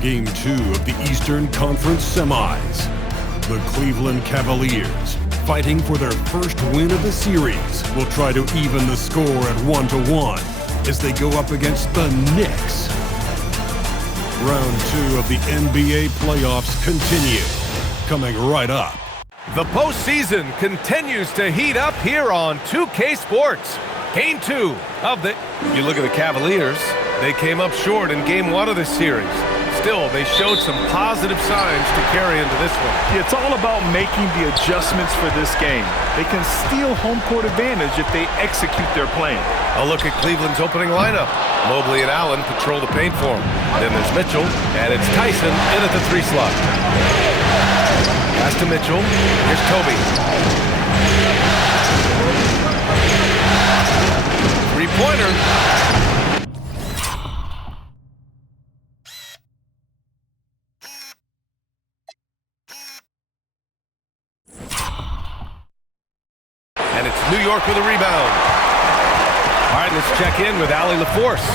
Game 2 of the Eastern Conference Semis. The Cleveland Cavaliers, fighting for their first win of the series, will try to even the score at 1-1 as they go up against the Knicks. Round 2 of the NBA playoffs continue, coming right up. The postseason continues to heat up here on 2K Sports. Game 2 of the... You look at the Cavaliers, they came up short in Game 1 of this series. Still, they showed some positive signs to carry into this one. It's all about making the adjustments for this game. They can steal home court advantage if they execute their plan. A look at Cleveland's opening lineup. Mobley and Allen patrol the paint for him. Then there's Mitchell, and it's Tyson in at the 3 slot. Pass to Mitchell. Here's Toby. Three-pointer. And it's New York with a rebound. All right, let's check in with Allie LaForce.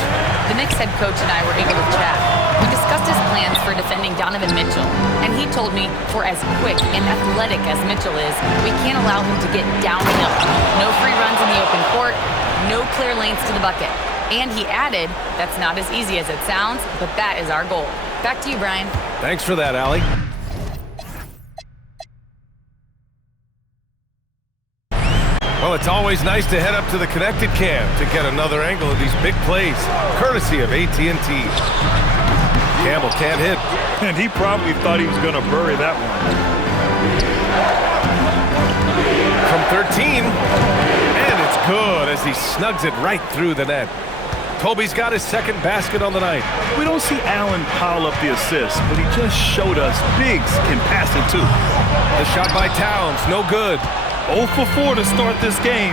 The Knicks head coach and I were able to chat. We discussed his plans for defending Donovan Mitchell, and he told me for as quick and athletic as Mitchell is, we can't allow him to get downhill. No free runs in the open court, no clear lanes to the bucket. And he added, that's not as easy as it sounds, but that is our goal. Back to you, Brian. Thanks for that, Allie. Well, it's always nice to head up to the connected cam to get another angle of these big plays, courtesy of AT&T. Campbell can't hit. And he probably thought he was going to bury that one. From 13, and it's good as he snugs it right through the net. Toby's got his second basket on the night. We don't see Allen pile up the assist, but he just showed us bigs can pass it too. The shot by Towns, no good. 0 for 4 to start this game.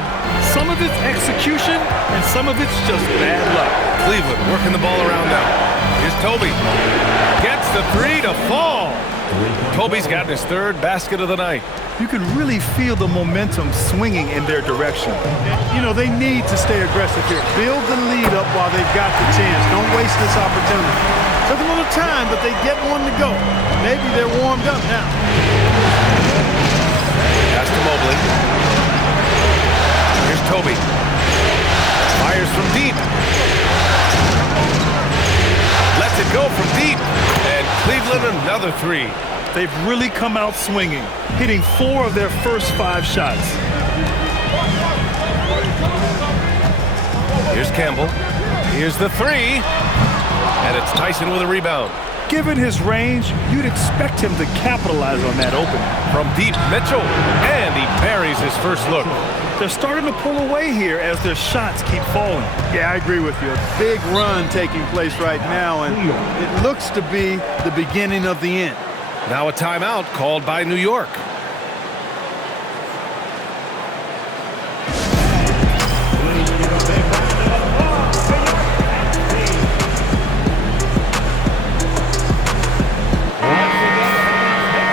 Some of it's execution, and some of it's just bad luck. Cleveland working the ball around now. Here's Toby. Gets the 3 to fall. Toby's gotten his third basket of the night. You can really feel the momentum swinging in their direction. You know, they need to stay aggressive here. Build the lead up while they've got the chance. Don't waste this opportunity. Took a little time, but they get one to go. Maybe they're warmed up now. Pass to Mobley. Here's Toby. Fires from deep. Lets it go from deep. And Cleveland another 3. They've really come out swinging, hitting 4 of their first 5 shots. Here's Campbell. Here's the 3. And it's Tyson with a rebound. Given his range, you'd expect him to capitalize on that opening. From deep, Mitchell, and he buries his first look. They're starting to pull away here as their shots keep falling. Yeah, I agree with you. A big run taking place right now, and it looks to be the beginning of the end. Now a timeout called by New York.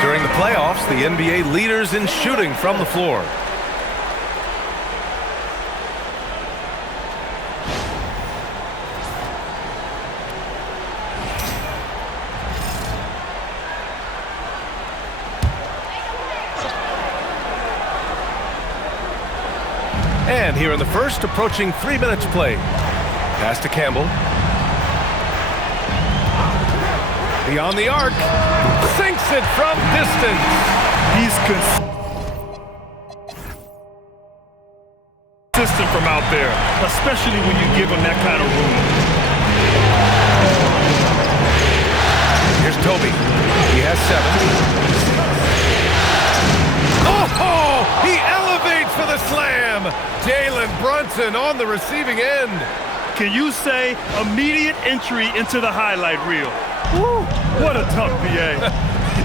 During the playoffs, the NBA leaders in shooting from the floor. And here in the first, approaching 3 minutes played. Pass to Campbell. Beyond the arc. Sinks it from distance. He's consistent from out there, especially when you give him that kind of room. Here's Toby. He has 7. Oh! He elevates for the slam. Jalen Brunson on the receiving end. Can you say immediate entry into the highlight reel? Woo, what a tough BA.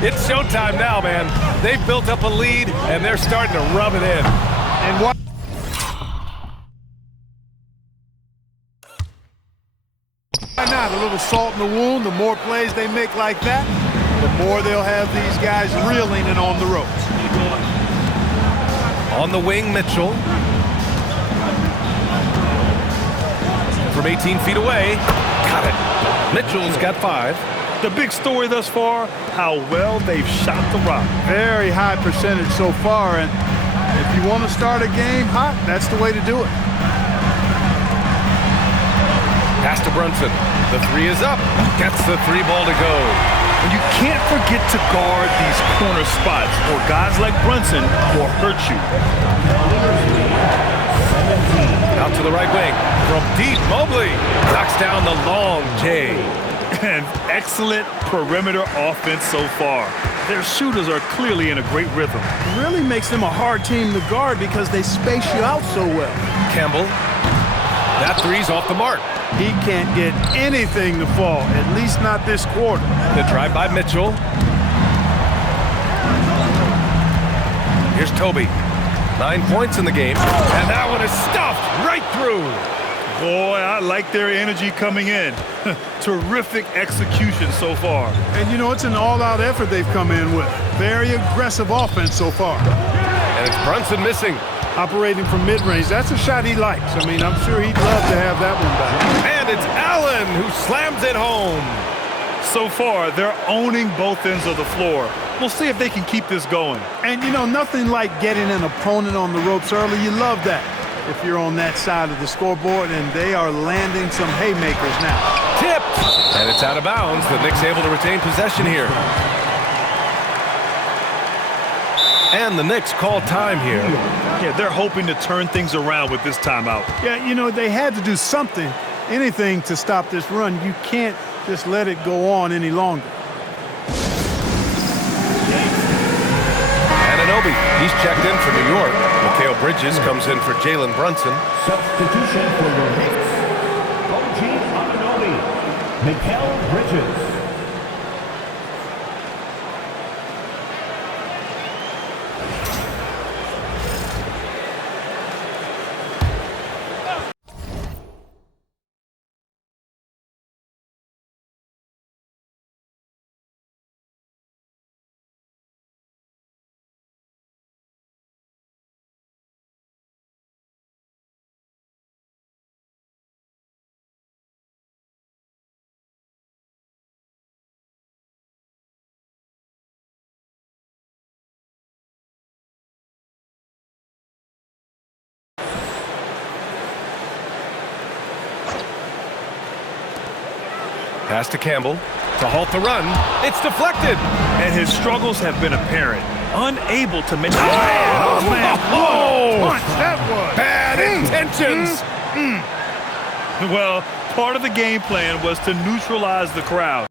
It's showtime now, man. They've built up a lead, and they're starting to rub it in. And why not? A little salt in the wound. The more plays they make like that, the more they'll have these guys reeling and on the ropes. On the wing, Mitchell. From 18 feet away. Got it. Mitchell's got 5. The big story thus far, how well they've shot the rock. Very high percentage so far, and if you want to start a game hot, that's the way to do it. Pass to Brunson. The three is up. Gets the three ball to go. And you can't forget to guard these corner spots, or guys like Brunson will hurt you. Out to the right wing. From deep, Mobley knocks down the long J. And excellent perimeter offense so far. Their shooters are clearly in a great rhythm. It really makes them a hard team to guard because they space you out so well. Campbell. That three's off the mark. He can't get anything to fall, at least not this quarter. The drive by Mitchell. Here's Toby. 9 points in the game, and that one is stuffed right through. Boy, I like their energy coming in. Terrific execution so far. And you know, it's an all-out effort they've come in with. Very aggressive offense so far. And it's Brunson missing. Operating from mid-range, that's a shot he likes. I mean, I'm sure he'd love to have that one back. And it's Allen who slams it home. So far, they're owning both ends of the floor. We'll see if they can keep this going. And, you know, nothing like getting an opponent on the ropes early. You love that if you're on that side of the scoreboard, and they are landing some haymakers now. Tipped! And it's out of bounds. The Knicks able to retain possession here. And the Knicks call time here. Yeah, they're hoping to turn things around with this timeout. Yeah, you know, they had to do something, anything to stop this run. You can't just let it go on any longer. Ananobi, he's checked in for New York. Mikal Bridges comes in for Jalen Brunson. Substitution for your Knicks. OG Ananobi, Mikal Bridges. Pass to Campbell to halt the run. It's deflected. And his struggles have been apparent. Unable to make... Oh, man. Whoa! Punch, that was. Bad intentions. Well, part of the game plan was to neutralize the crowd.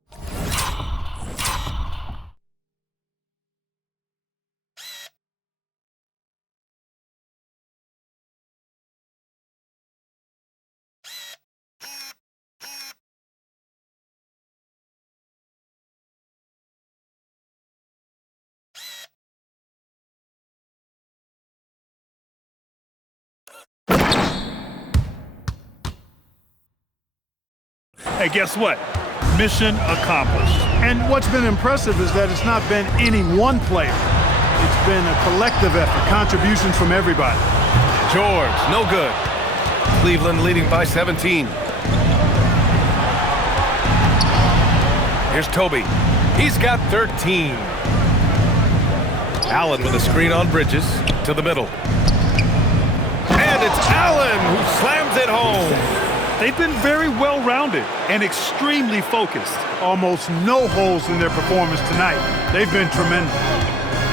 Hey, guess what? Mission accomplished. And what's been impressive is that it's not been any one player. It's been a collective effort, contributions from everybody. George, no good. Cleveland leading by 17. Here's Toby. He's got 13. Allen with a screen on Bridges to the middle. And it's Allen who slams it home. They've been very well-rounded and extremely focused. Almost no holes in their performance tonight. They've been tremendous.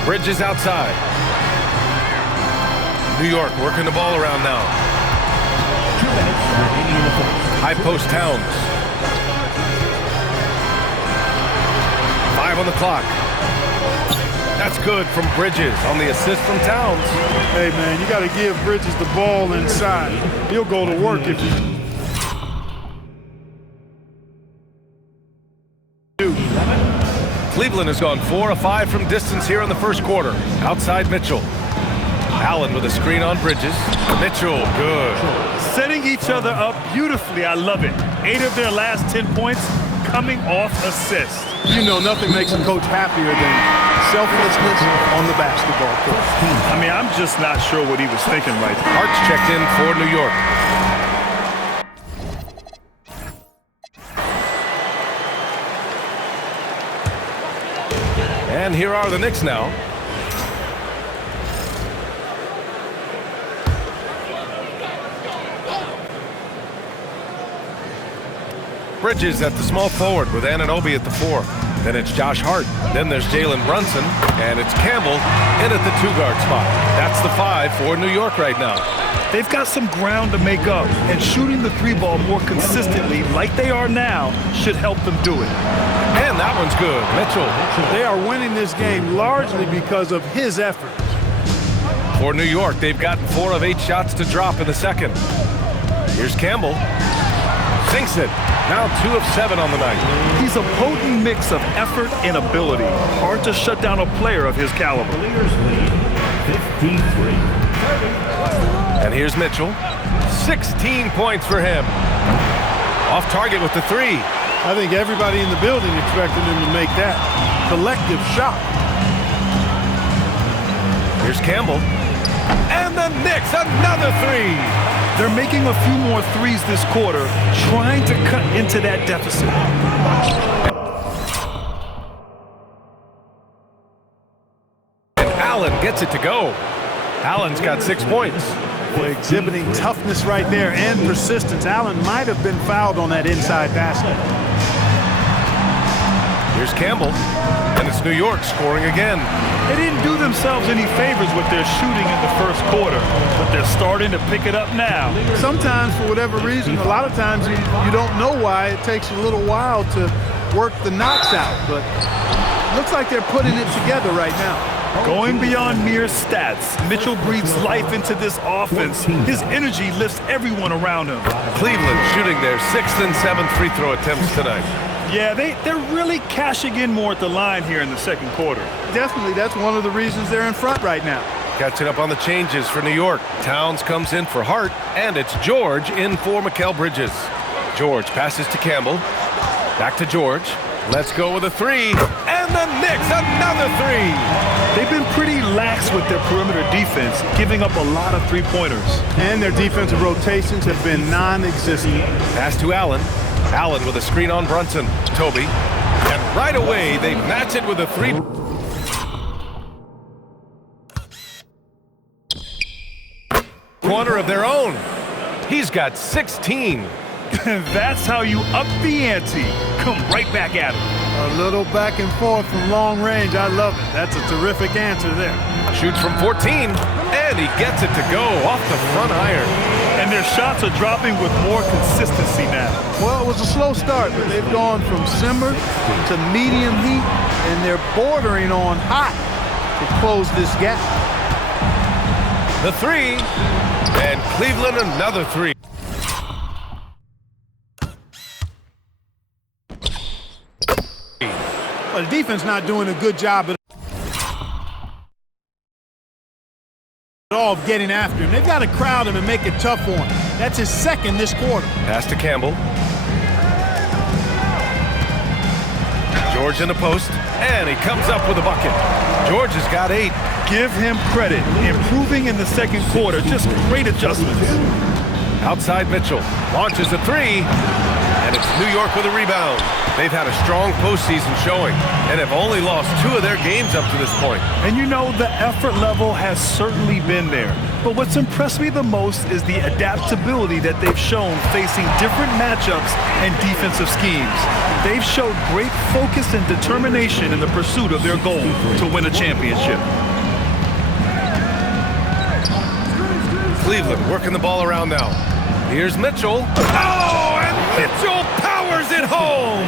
Bridges outside. New York working the ball around now. 2 minutes remaining in the fourth. High post Towns. 5 on the clock. That's good from Bridges on the assist from Towns. Hey, man, you got to give Bridges the ball inside. He'll go to work if you... Cleveland has gone 4 of 5 from distance here in the first quarter. Outside Mitchell. Allen with a screen on Bridges. Mitchell, good. Setting each other up beautifully. I love it. 8 of their last 10 points coming off assists. You know, nothing makes a coach happier than selflessness on the basketball court. I mean, I'm just not sure what he was thinking right there. Hart's checked in for New York. And here are the Knicks now. Bridges at the small forward with Anunoby at the 4. Then it's Josh Hart. Then there's Jalen Brunson. And it's Campbell in at the 2-guard spot. That's the 5 for New York right now. They've got some ground to make up, and shooting the 3 ball more consistently like they are now should help them do it. And that one's good. Mitchell. They are winning this game largely because of his effort. For New York, they've gotten 4 of 8 shots to drop in the second. Here's Campbell. Sinks it. Now 2 of 7 on the night. He's a potent mix of effort and ability. Hard to shut down a player of his caliber. Cavaliers lead 53. And here's Mitchell. 16 points for him. Off target with the 3. I think everybody in the building expected him to make that collective shot. Here's Campbell. And the Knicks, another 3. They're making a few more threes this quarter, trying to cut into that deficit. And Allen gets it to go. Allen's got 6 points. They're exhibiting toughness right there and persistence. Allen might have been fouled on that inside basket. Here's Campbell. And it's New York scoring again. They didn't do themselves any favors with their shooting in the first quarter, but they're starting to pick it up now. Sometimes, for whatever reason, a lot of times you don't know why. It takes a little while to work the knocks out, but it looks like they're putting it together right now. Going beyond mere stats, Mitchell breathes life into this offense. His energy lifts everyone around him. Cleveland shooting their 6th and 7th free throw attempts tonight. Yeah, they're really cashing in more at the line here in the second quarter. Definitely, that's one of the reasons they're in front right now. Catching up on the changes for New York. Towns comes in for Hart, and it's George in for Mikal Bridges. George passes to Campbell. Back to George. Let's go with a 3. And the Knicks, another 3. They've been pretty lax with their perimeter defense, giving up a lot of 3-pointers. And their defensive rotations have been non-existent. Pass to Allen. Allen with a screen on Brunson. Toby. And right away, they match it with a 3. Corner of their own. He's got 16. That's how you up the ante. Come right back at him. A little back and forth from long range. I love it. That's a terrific answer there. Shoots from 14, and he gets it to go off the front iron. And their shots are dropping with more consistency now. Well, it was a slow start, but they've gone from simmer to medium heat, and they're bordering on hot to close this gap. The 3, and Cleveland another 3. Well, the defense not doing a good job at all of getting after him. They've got to crowd him and make it tough for him. That's his 2nd this quarter. Pass to Campbell. George in the post, and he comes up with a bucket. George has got 8. Give him credit. Improving in the second quarter. Just great adjustments. Outside Mitchell. Launches a 3, and it's New York with a rebound. They've had a strong postseason showing and have only lost 2 of their games up to this point. And you know, the effort level has certainly been there. But what's impressed me the most is the adaptability that they've shown facing different matchups and defensive schemes. They've showed great focus and determination in the pursuit of their goal to win a championship. Cleveland working the ball around now. Here's Mitchell. Oh, and Mitchell powers it home.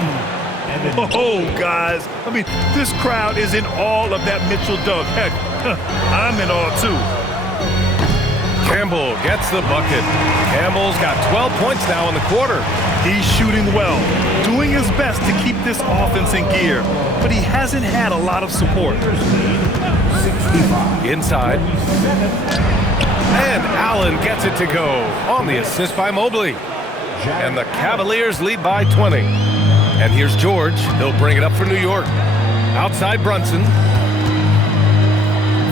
Oh, guys. I mean, this crowd is in awe of that Mitchell dunk. Heck, I'm in awe, too. Campbell gets the bucket. Campbell's got 12 points now in the quarter. He's shooting well, doing his best to keep this offense in gear, but he hasn't had a lot of support. Inside. And Allen gets it to go on the assist by Mobley. And the Cavaliers lead by 20. And here's George. He'll bring it up for New York. Outside Brunson.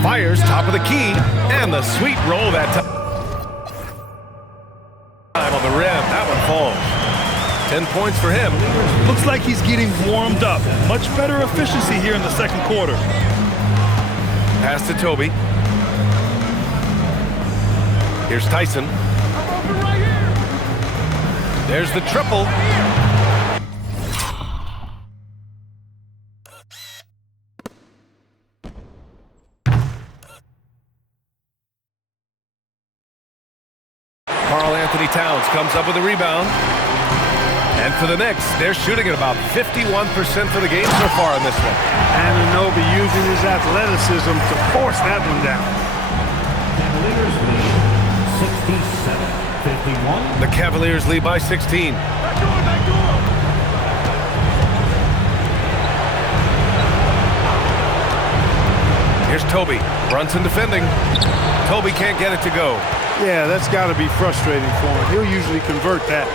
Fires top of the key. And the sweet roll that time on the rim. That one falls. 10 points for him. Looks like he's getting warmed up. Much better efficiency here in the second quarter. Pass to Toby. Here's Tyson. There's the triple. Karl Anthony Towns comes up with a rebound. And for the Knicks, they're shooting at about 51% for the game so far in this one. Anunoby using his athleticism to force that one down. Cavaliers lead 67-51. The Cavaliers lead by 16. Here's Toby. Brunson defending. Toby can't get it to go. Yeah, that's got to be frustrating for him. He'll usually convert that.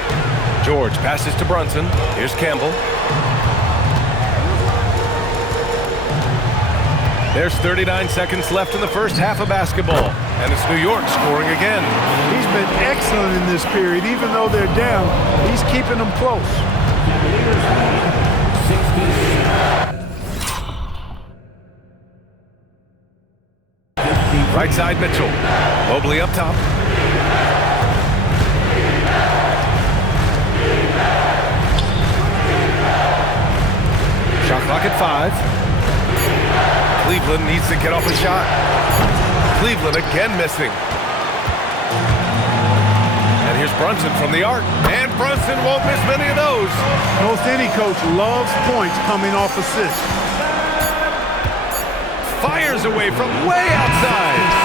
George passes to Brunson. Here's Campbell. There's 39 seconds left in the first half of basketball. And it's New York scoring again. He's been excellent in this period. Even though they're down, he's keeping them close. Cavaliers lead 67. Right side Mitchell. Mobley up top. Shot clock at 5. Cleveland needs to get off a shot. Cleveland again missing. And here's Brunson from the arc. And Brunson won't miss many of those. Most any coach loves points coming off assists. Fires away from way outside.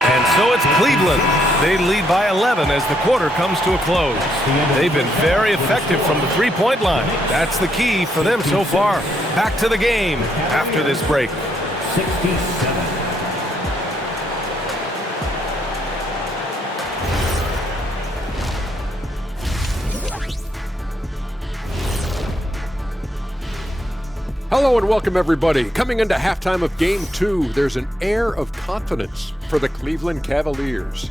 And so it's Cleveland. They lead by 11 as the quarter comes to a close. They've been very effective from the three-point line. That's the key for them so far. Back to the game after this break. 67. Hello and welcome everybody. Coming into halftime of Game 2, there's an air of confidence for the Cleveland Cavaliers.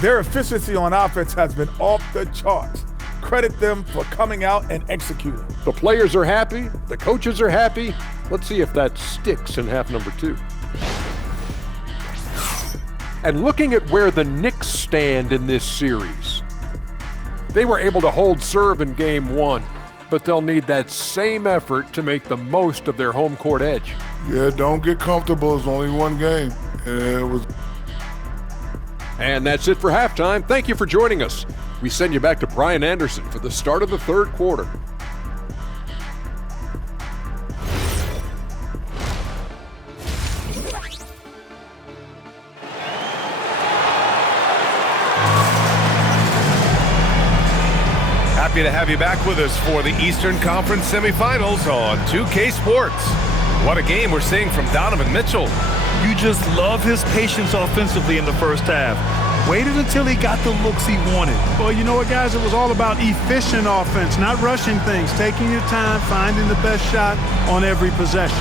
Their efficiency on offense has been off the charts. Credit them for coming out and executing. The players are happy, the coaches are happy. Let's see if that sticks in half number 2. And looking at where the Knicks stand in this series, they were able to hold serve in Game 1. But they'll need that same effort to make the most of their home court edge. Yeah, don't get comfortable. It's only one game. And that's it for halftime. Thank you for joining us. We send you back to Brian Anderson for the start of the third quarter. Happy to have you back with us for the Eastern Conference semifinals on 2K Sports. What a game we're seeing from Donovan Mitchell. You just love his patience offensively in the first half. Waited until he got the looks he wanted. Well, you know what, guys? It was all about efficient offense, not rushing things, taking your time, finding the best shot on every possession.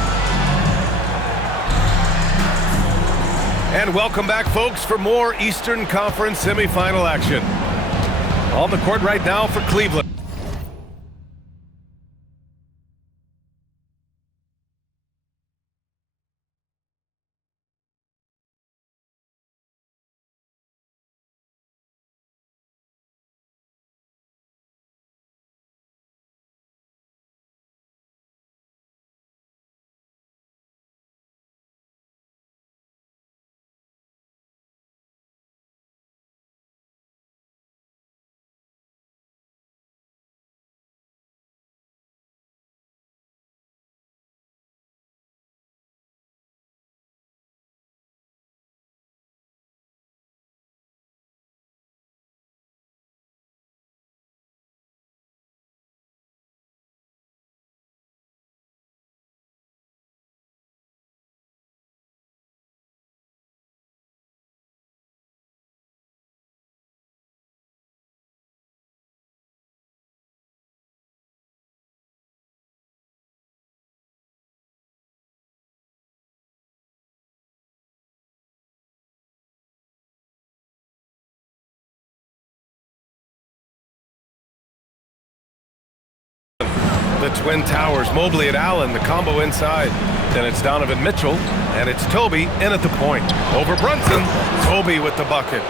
And welcome back, folks, for more Eastern Conference semifinal action. On the court right now for Cleveland. The Twin Towers, Mobley and Allen, the combo inside. Then it's Donovan Mitchell, and it's Toby in at the point. Over Brunson, Toby with the bucket.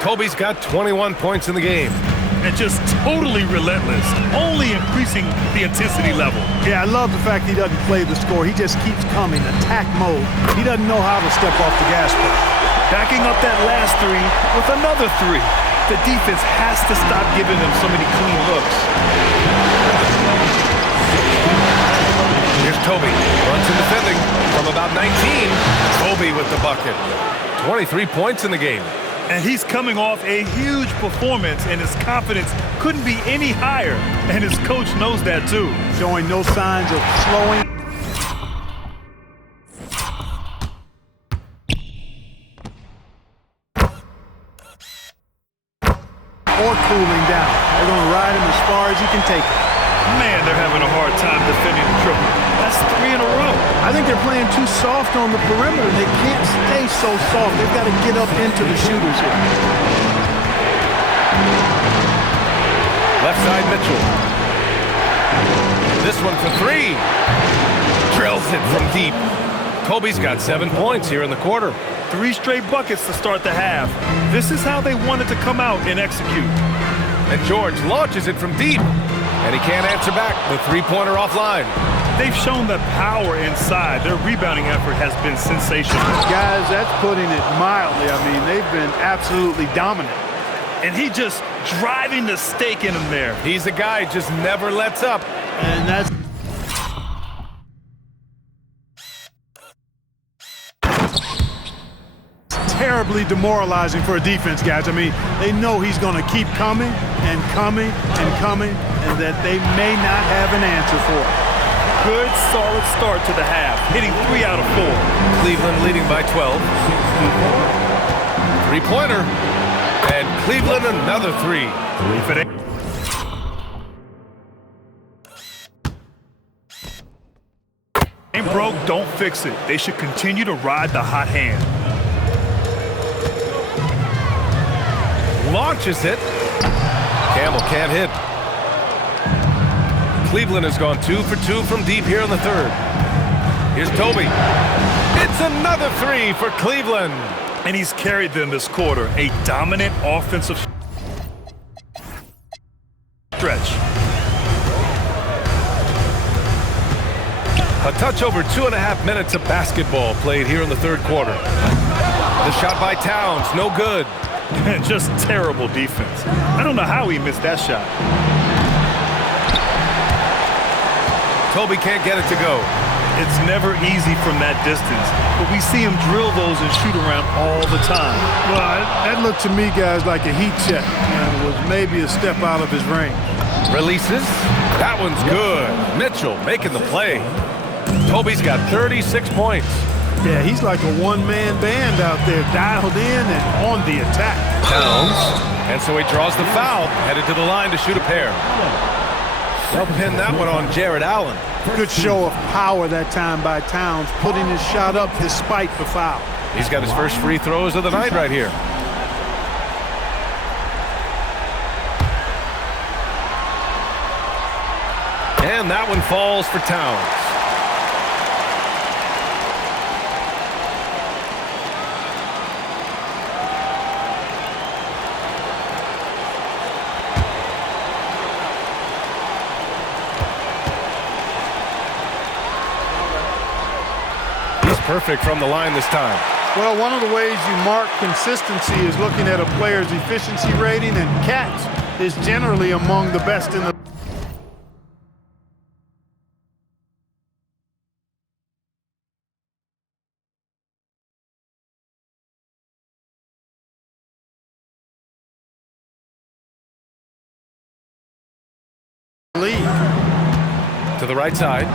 Toby's got 21 points in the game. And just totally relentless, only increasing the intensity level. Yeah, I love the fact he doesn't play the score. He just keeps coming, attack mode. He doesn't know how to step off the gas pedal. Backing up that last three with another three. The defense has to stop giving them so many clean looks. Here's Toby, Brunson defending from about 19. Toby with the bucket. 23 points in the game. And he's coming off a huge performance, and his confidence couldn't be any higher. And his coach knows that too. Showing no signs of slowing. Or cooling down. They're going to ride him as far as he can take it. Man, they're having a hard time defending the triple. That's 3 in a row. I think they're playing too soft on the perimeter. They can't stay so soft. They've got to get up into the shooters here. Left side Mitchell. This one for 3. Drills it from deep. Toby's got 7 points here in the quarter. 3 straight buckets to start the half. This is how they wanted to come out and execute. And George launches it from deep. And he can't answer back. The three-pointer offline. They've shown the power inside. Their rebounding effort has been sensational. Guys, that's putting it mildly. I mean, they've been absolutely dominant. And he just driving the stake in him there. He's a guy who just never lets up. And that's terribly demoralizing for a defense, guys. I mean, they know he's going to keep coming and coming and coming, and that they may not have an answer for it. Good, solid start to the half, hitting 3 out of 4. Cleveland leading by 12. Three-pointer. And Cleveland another 3. If it ain't broke, don't fix it. They should continue to ride the hot hand. Launches it. Campbell can't hit. Cleveland has gone 2 for 2 from deep here in the third. Here's Toby. It's another 3 for Cleveland. And he's carried them this quarter. A dominant offensive stretch. A touch over 2.5 minutes of basketball played here in the third quarter. The shot by Towns, no good. Just terrible defense. I don't know how he missed that shot. Toby can't get it to go. It's never easy from that distance, but we see him drill those and shoot around all the time. Well, that looked to me, guys, like a heat check. And it was maybe a step out of his range. Releases. That one's good. Mitchell making the play. Toby's got 36 points. Yeah, he's like a one-man band out there, dialed in and on the attack. Towns. And so he draws the foul, headed to the line to shoot a pair. They'll pin that one on Jared Allen. Good show of power that time by Towns, putting his shot up despite the foul. He's got his first free throws of the night right here. And that one falls for Towns. Perfect from the line this time. Well, one of the ways you mark consistency is looking at a player's efficiency rating, and Cats is generally among the best in the league. To the right side.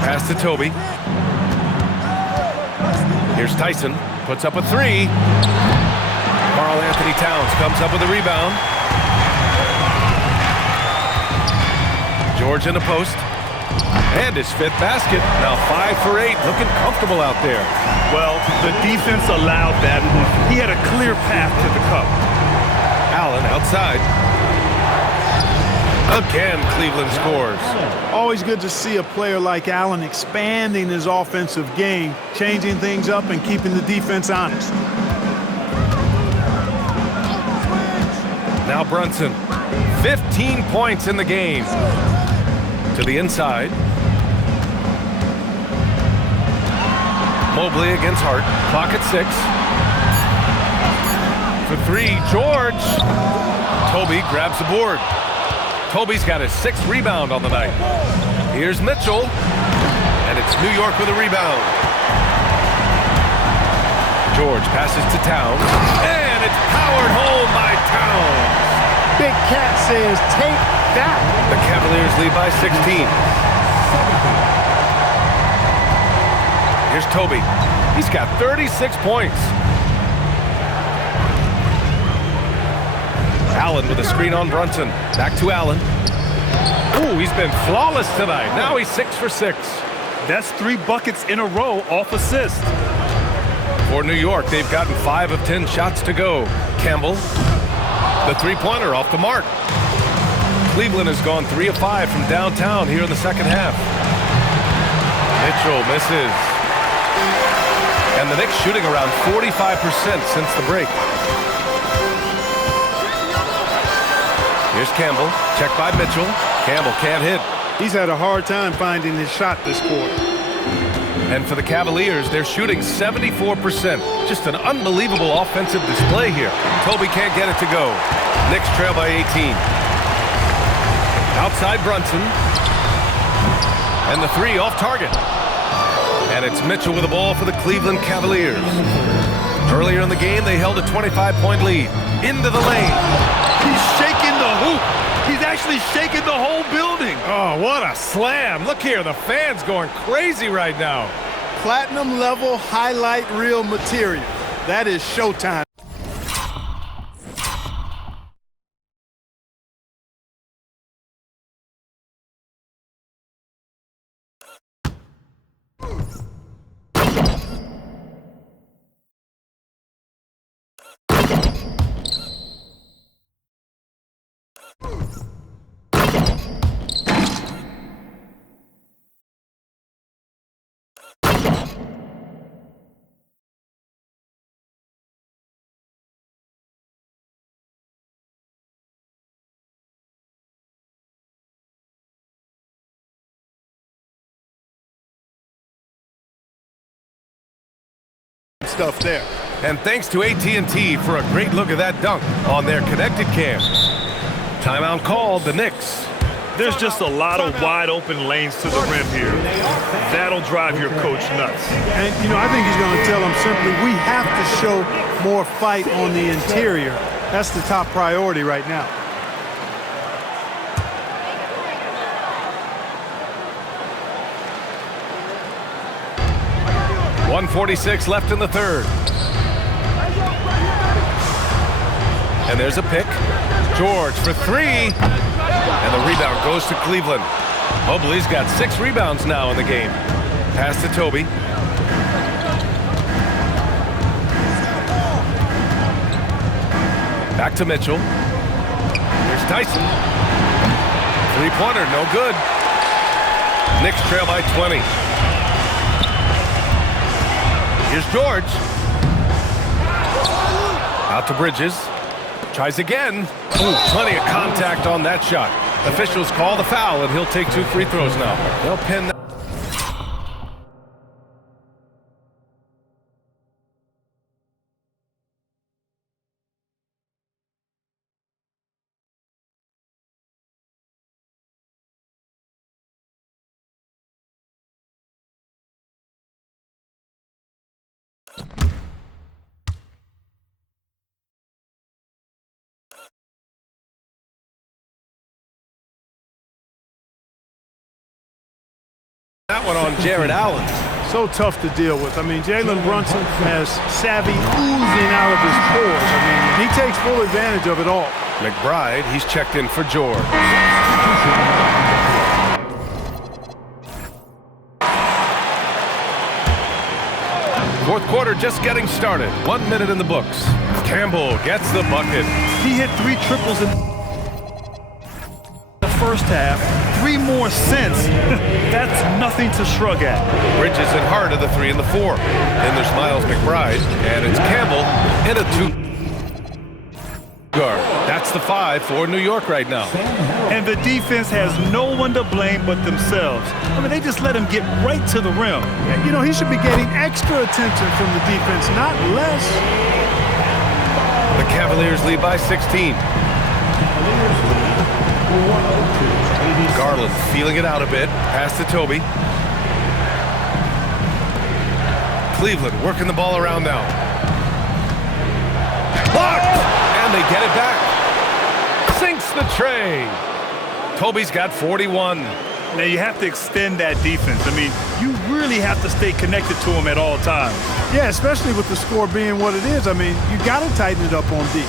Pass to Toby. Here's Tyson, puts up a 3. Karl Anthony Towns comes up with a rebound. George in the post. And his 5th basket. Now 5 for 8, looking comfortable out there. Well, the defense allowed that. He had a clear path to the cup. Allen outside. Again, Cleveland scores. Always good to see a player like Allen expanding his offensive game, changing things up and keeping the defense honest. Now Brunson, 15 points in the game. To the inside. Mobley against Hart. Clock at 6. For 3, George. Toby grabs the board. Toby's got his 6th rebound on the night. Here's Mitchell. And it's New York with a rebound. George passes to Towns. And it's powered home by Towns. Big Cat says, take that. The Cavaliers lead by 16. Here's Toby. He's got 36 points. Allen with a screen on Brunson. Back to Allen. Ooh, he's been flawless tonight. Now he's 6 for 6. That's 3 buckets in a row off assist. For New York, they've gotten 5 of 10 shots to go. Campbell, the three-pointer off the mark. Cleveland has gone 3 of 5 from downtown here in the second half. Mitchell misses. And the Knicks shooting around 45% since the break. Here's Campbell, checked by Mitchell. Campbell can't hit. He's had a hard time finding his shot this quarter. And for the Cavaliers, they're shooting 74%. Just an unbelievable offensive display here. Toby can't get it to go. Knicks trail by 18. Outside Brunson. And the 3 off target. And it's Mitchell with the ball for the Cleveland Cavaliers. Earlier in the game, they held a 25-point lead. Into the lane. He's shaking the hoop. He's actually shaking the whole building. Oh, what a slam. Look here, the fans going crazy right now. Platinum level highlight reel material. That is showtime. Stuff there. And thanks to AT&T for a great look at that dunk on their connected cam. Timeout called, the Knicks. There's just a lot of wide open lanes to the rim here. That'll drive your coach nuts. And, you know, I think he's going to tell them simply, we have to show more fight on the interior. That's the top priority right now. .146 left in the third. And there's a pick. George for 3. And the rebound goes to Cleveland. Mobley's got 6 rebounds now in the game. Pass to Toby. Back to Mitchell. Here's Tyson. 3-pointer, no good. Knicks trail by 20. Here's George. Out to Bridges. Tries again. Ooh, plenty of contact on that shot. Officials call the foul, and he'll take 2 free throws now. They'll pin that. That one on Jared Allen. So tough to deal with. I mean, Jalen Brunson has savvy oozing out of his pores. I mean, he takes full advantage of it all. McBride, he's checked in for George. Fourth quarter just getting started. 1 minute in the books. Campbell gets the bucket. He hit 3 triples in the first half, 3 more since. That's nothing to shrug at. Bridges and Hart are the 3 and the 4. Then there's Miles McBride, and it's Campbell in a 2 guard. That's the 5 for New York right now. And the defense has no one to blame but themselves. I mean, they just let him get right to the rim. You know, he should be getting extra attention from the defense, not less. The Cavaliers lead by 16. Garland feeling it out a bit. Pass to Toby. Cleveland working the ball around now. Blocked! And they get it back. Sinks the tray. Toby's got 41. Now, you have to extend that defense. I mean, you really have to stay connected to him at all times. Yeah, especially with the score being what it is. I mean, you got to tighten it up on D.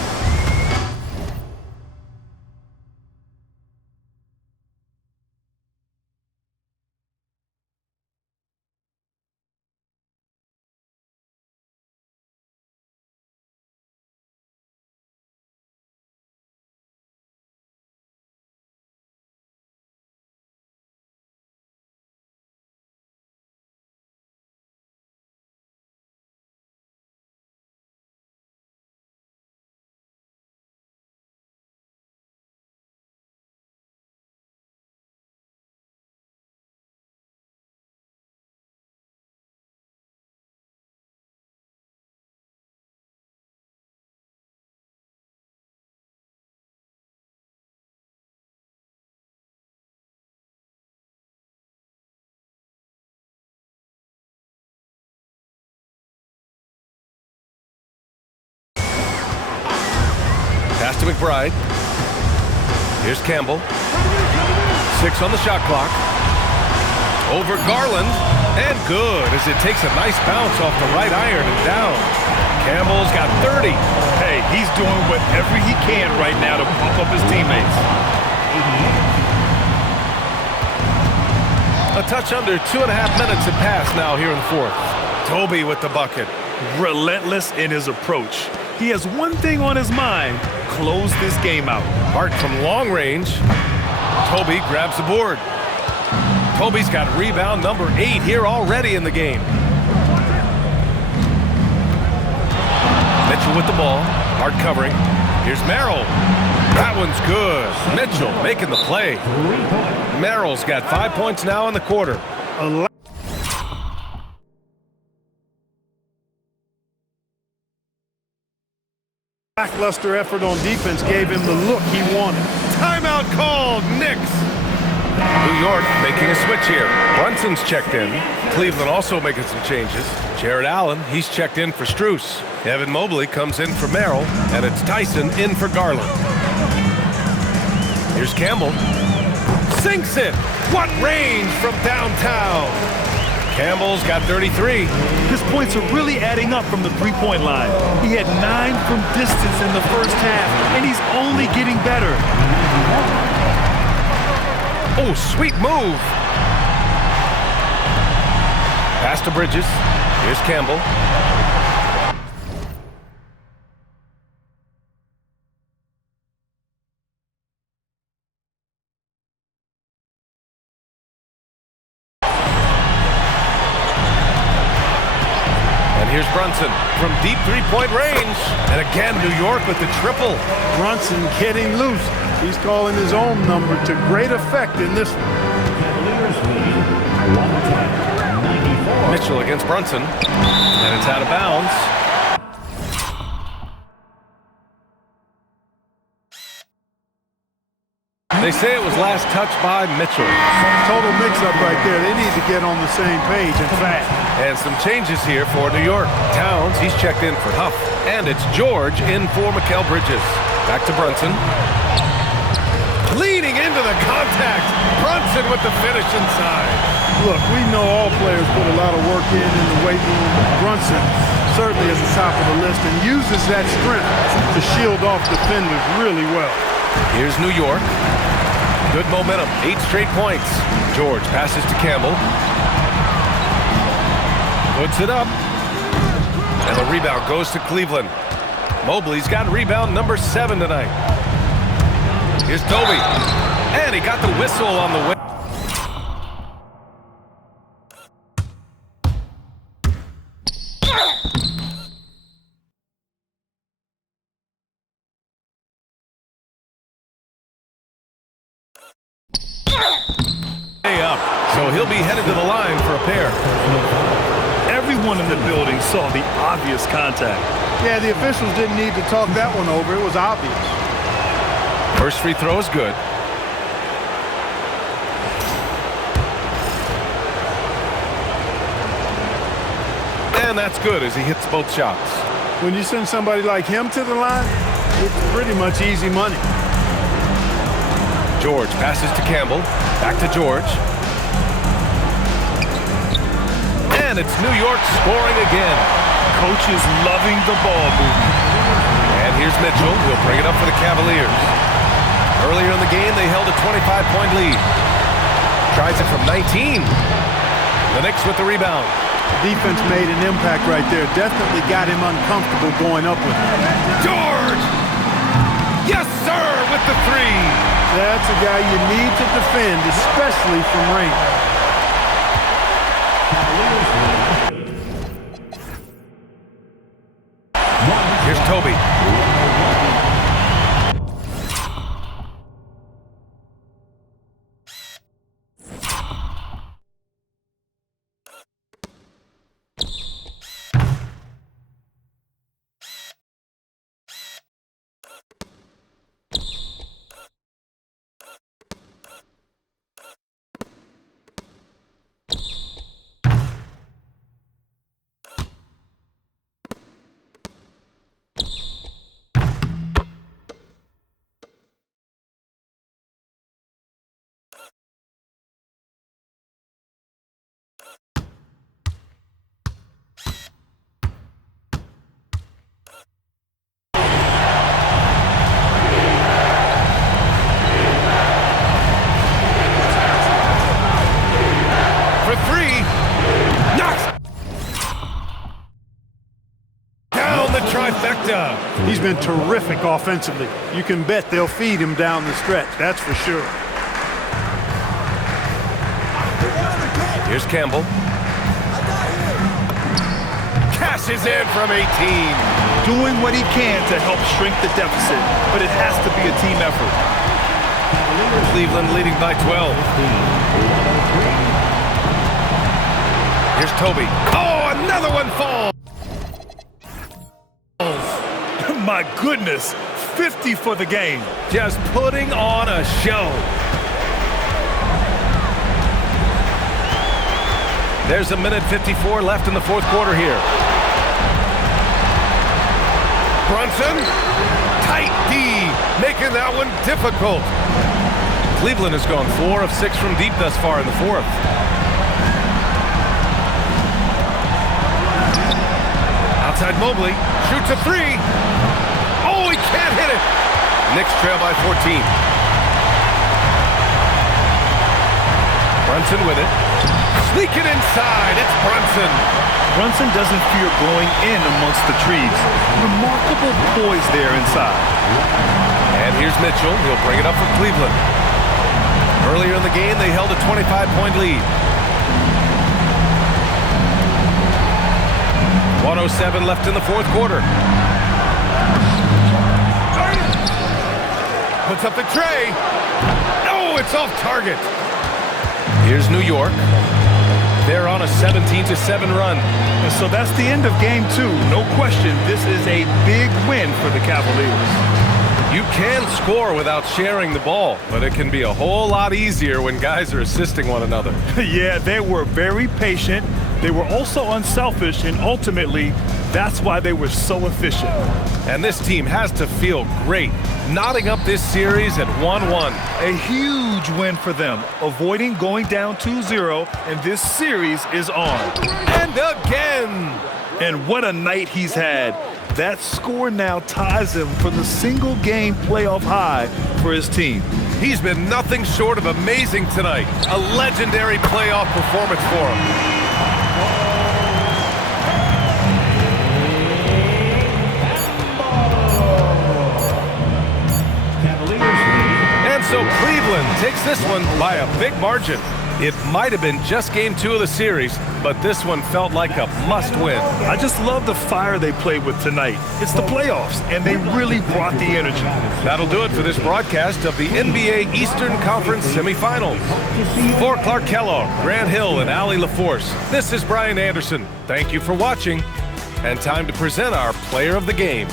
Pass to McBride. Here's Campbell. 6 on the shot clock. Over Garland. And good as it takes a nice bounce off the right iron and down. Campbell's got 30. Hey, he's doing whatever he can right now to pump up his teammates. A touch under 2.5 minutes have passed now here in the 4th. Toby with the bucket. Relentless in his approach. He has one thing on his mind: close this game out. Hart from long range. Toby grabs the board. Toby's got rebound number 8 here already in the game. Mitchell with the ball. Hart covering. Here's Merrill. That one's good. Mitchell making the play. Merrill's got 5 points now in the quarter. Lackluster effort on defense gave him the look he wanted. Timeout called, Knicks. New York making a switch here. Brunson's checked in. Cleveland also making some changes. Jared Allen, he's checked in for Strus. Evan Mobley comes in for Merrill, and it's Tyson in for Garland. Here's Campbell. Sinks it. What range from downtown. Campbell's got 33. His points are really adding up from the three-point line. He had 9 from distance in the first half, and he's only getting better. Oh, sweet move. Pass to Bridges. Here's Campbell. Here's Brunson from deep three-point range. And again, New York with the triple. Brunson getting loose. He's calling his own number to great effect in this one. Mitchell against Brunson. And it's out of bounds. They say it was last touched by Mitchell. Total mix-up right there. They need to get on the same page and fast. And some changes here for New York. Towns, he's checked in for Huff. And it's George in for Mikal Bridges. Back to Brunson. Leaning into the contact. Brunson with the finish inside. Look, we know all players put a lot of work in the weight room. Brunson certainly is the top of the list and uses that strength to shield off defenders really well. Here's New York. Good momentum, 8 straight points. George passes to Campbell. Puts it up. And the rebound goes to Cleveland. Mobley's got rebound number 7 tonight. Here's Toby. And he got the whistle on the way. Up, so he'll be headed to the line for a pair. Everyone in the building saw the obvious contact. Yeah, the officials didn't need to talk that one over. It was obvious. First free throw is good. And that's good as he hits both shots. When you send somebody like him to the line, it's pretty much easy money. George passes to Campbell. Back to George. And it's New York scoring again. Coach is loving the ball movement. And here's Mitchell. He'll bring it up for the Cavaliers. Earlier in the game, they held a 25-point lead. Tries it from 19. The Knicks with the rebound. Defense made an impact right there. Definitely got him uncomfortable going up with it. George! Yes, sir, with the three. That's a guy you need to defend, especially from range. Here's Toby. Trifecta. He's been terrific offensively. You can bet they'll feed him down the stretch, that's for sure. Here's Campbell. Cashes in from 18. Doing what he can to help shrink the deficit, but it has to be a team effort. Cleveland leading by 12. Here's Toby. Oh, another one falls. My goodness, 50 for the game. Just putting on a show. There's a minute 54 left in the fourth quarter here. Brunson, tight D, making that one difficult. Cleveland has gone 4 of 6 from deep thus far in the fourth. Outside Mobley, shoots a three. Oh, he can't hit it. Knicks trail by 14. Brunson with it. Sneaking inside, it's Brunson. Brunson doesn't fear going in amongst the trees. Remarkable poise there inside. And here's Mitchell. He'll bring it up for Cleveland. Earlier in the game, they held a 25-point lead. 1:07 left in the fourth quarter. Puts up the tray. No, it's off target. Here's New York. They're on a 17-7 run. And so that's the end of game 2. No question, this is a big win for the Cavaliers. You can score without sharing the ball, but it can be a whole lot easier when guys are assisting one another. Yeah, they were very patient. They were also unselfish, and ultimately, that's why they were so efficient. And this team has to feel great, knotting up this series at 1-1. A huge win for them, avoiding going down 2-0, and this series is on. And again! And what a night he's had. That score now ties him for the single-game playoff high for his team. He's been nothing short of amazing tonight. A legendary playoff performance for him. So Cleveland takes this one by a big margin. It might have been just game 2 of the series, but this one felt like a must-win. I just love the fire they played with tonight. It's the playoffs, and they really brought the energy. That'll do it for this broadcast of the NBA Eastern Conference semifinals. For Clark Kellogg, Grant Hill, and Allie LaForce, this is Brian Anderson. Thank you for watching, and time to present our player of the game.